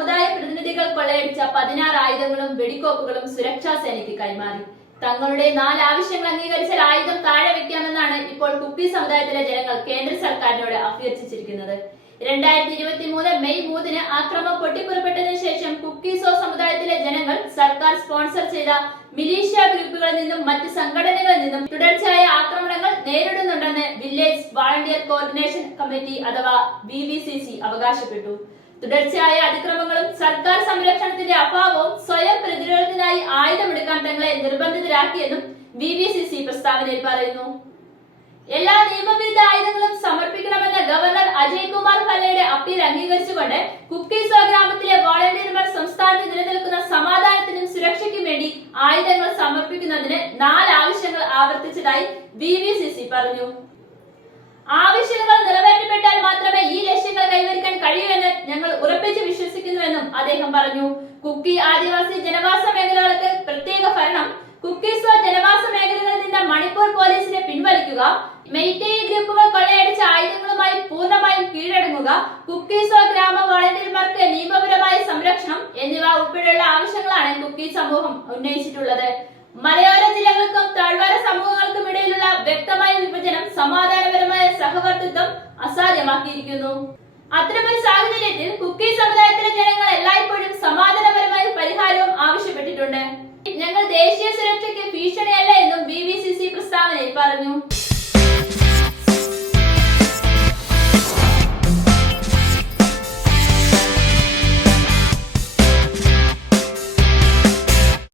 സമുദായ പ്രതിനിധികൾ കൊള്ളയടിച്ച 16 ആയുധങ്ങളും വെടിക്കോപ്പുകളും സുരക്ഷാ സേനയ്ക്ക് കൈമാറി. തങ്ങളുടെ 4 ആവശ്യങ്ങൾ അംഗീകരിച്ചാൽ ആയുധം താഴെ വെക്കാമെന്നാണ് ഇപ്പോൾ കുക്കി സമുദായത്തിലെ ജനങ്ങൾ കേന്ദ്ര സർക്കാരിനോട് അഭ്യർത്ഥിച്ചിരിക്കുന്നത്. 2023 മെയ് 3 ആക്രമണം പൊട്ടിപ്പുറപ്പെട്ടതിനു ശേഷം കുക്കിസോ സമുദായത്തിലെ ജനങ്ങൾ സർക്കാർ സ്പോൺസർ ചെയ്ത മിലീഷ്യ ഗ്രൂപ്പുകളിൽ നിന്നും മറ്റ് സംഘടനകളിൽ നിന്നും തുടർച്ചയായ ആക്രമണങ്ങൾ നേരിടുന്നുണ്ടെന്ന് വില്ലേജ് വാളണ്ടിയർ കോർഡിനേഷൻ കമ്മിറ്റി അഥവാ VVCC അവകാശപ്പെട്ടു. തുടർച്ചയായ അതിക്രമങ്ങളും സർക്കാർ സംരക്ഷണത്തിന്റെ അഭാവവും സ്വയം പ്രതിരോധത്തിനായി ആയുധമെടുക്കാൻ തങ്ങളെ നിർബന്ധിതരാക്കിയെന്നും VVCC പ്രസ്താവനയിൽ പറയുന്നു. എല്ലാ നിയമവിരുദ്ധ ആയുധങ്ങളും സമർപ്പിക്കണമെന്ന ഗവർണർ അജയ് കുമാർ ഭല്ലയുടെ അപ്പീൽ അംഗീകരിച്ചുകൊണ്ട് കുക്കിസോ ഗ്രാമത്തിലെ വോളണ്ടിയർമാർ സംസ്ഥാനത്ത് നിലനിൽക്കുന്ന സമാധാനത്തിനും സുരക്ഷയ്ക്കും വേണ്ടി ആയുധങ്ങൾ സമർപ്പിക്കുന്നതിന് 4 ആവശ്യങ്ങൾ ആവർത്തിച്ചതായി VVCC പറഞ്ഞു. ആവശ്യങ്ങൾ നിറവേറ്റപ്പെട്ടാൽ മാത്രമേ ഈ ലക്ഷ്യങ്ങൾ കൈവരിക്കാൻ കഴിയൂ എന്ന് ഞങ്ങൾ ഉറപ്പിച്ച് വിശ്വസിക്കുന്നുവെന്നും അദ്ദേഹം പറഞ്ഞു. കുക്കി ആദിവാസി ജനവാസ മേഖലകൾക്ക് പ്രത്യേക ഭരണം, കുക്കിസോ ജനവാസ മേഖലകളിൽ നിന്ന് മണിപ്പൂർ പോലീസിനെ പിൻവലിക്കുക, മെയ്റ്റേയി ഗ്രൂപ്പുകൾ കൊള്ളയടിച്ച ആയുധങ്ങളുമായി പൂർണ്ണമായും കീഴടങ്ങുക, കുക്കിസോ ഗ്രാമ വോളണ്ടിയർമാർക്ക് നിയമപരമായ സംരക്ഷണം എന്നിവ ഉൾപ്പെടെയുള്ള ആവശ്യങ്ങളാണ് കുക്കി സമൂഹം ഉന്നയിച്ചിട്ടുള്ളത്. മലയോര ജില്ലകൾക്കും താഴ്വാര സമൂഹങ്ങൾക്കും ഇടയിലുള്ള വ്യക്തമായ വിഭജനം സമാധാനപരമായ സഹവർത്തിത്വം അസാധ്യമാക്കിയിരിക്കുന്നു. അത്തരമൊരു സാഹചര്യത്തിൽ കുക്കി സമുദായത്തിലെ ജനങ്ങൾ എല്ലായ്പ്പോഴും സമാധാനപരമായ പരിഹാരവും ആവശ്യപ്പെട്ടിട്ടുണ്ട്. ഞങ്ങൾ ദേശീയ സുരക്ഷയ്ക്ക് ഭീഷണി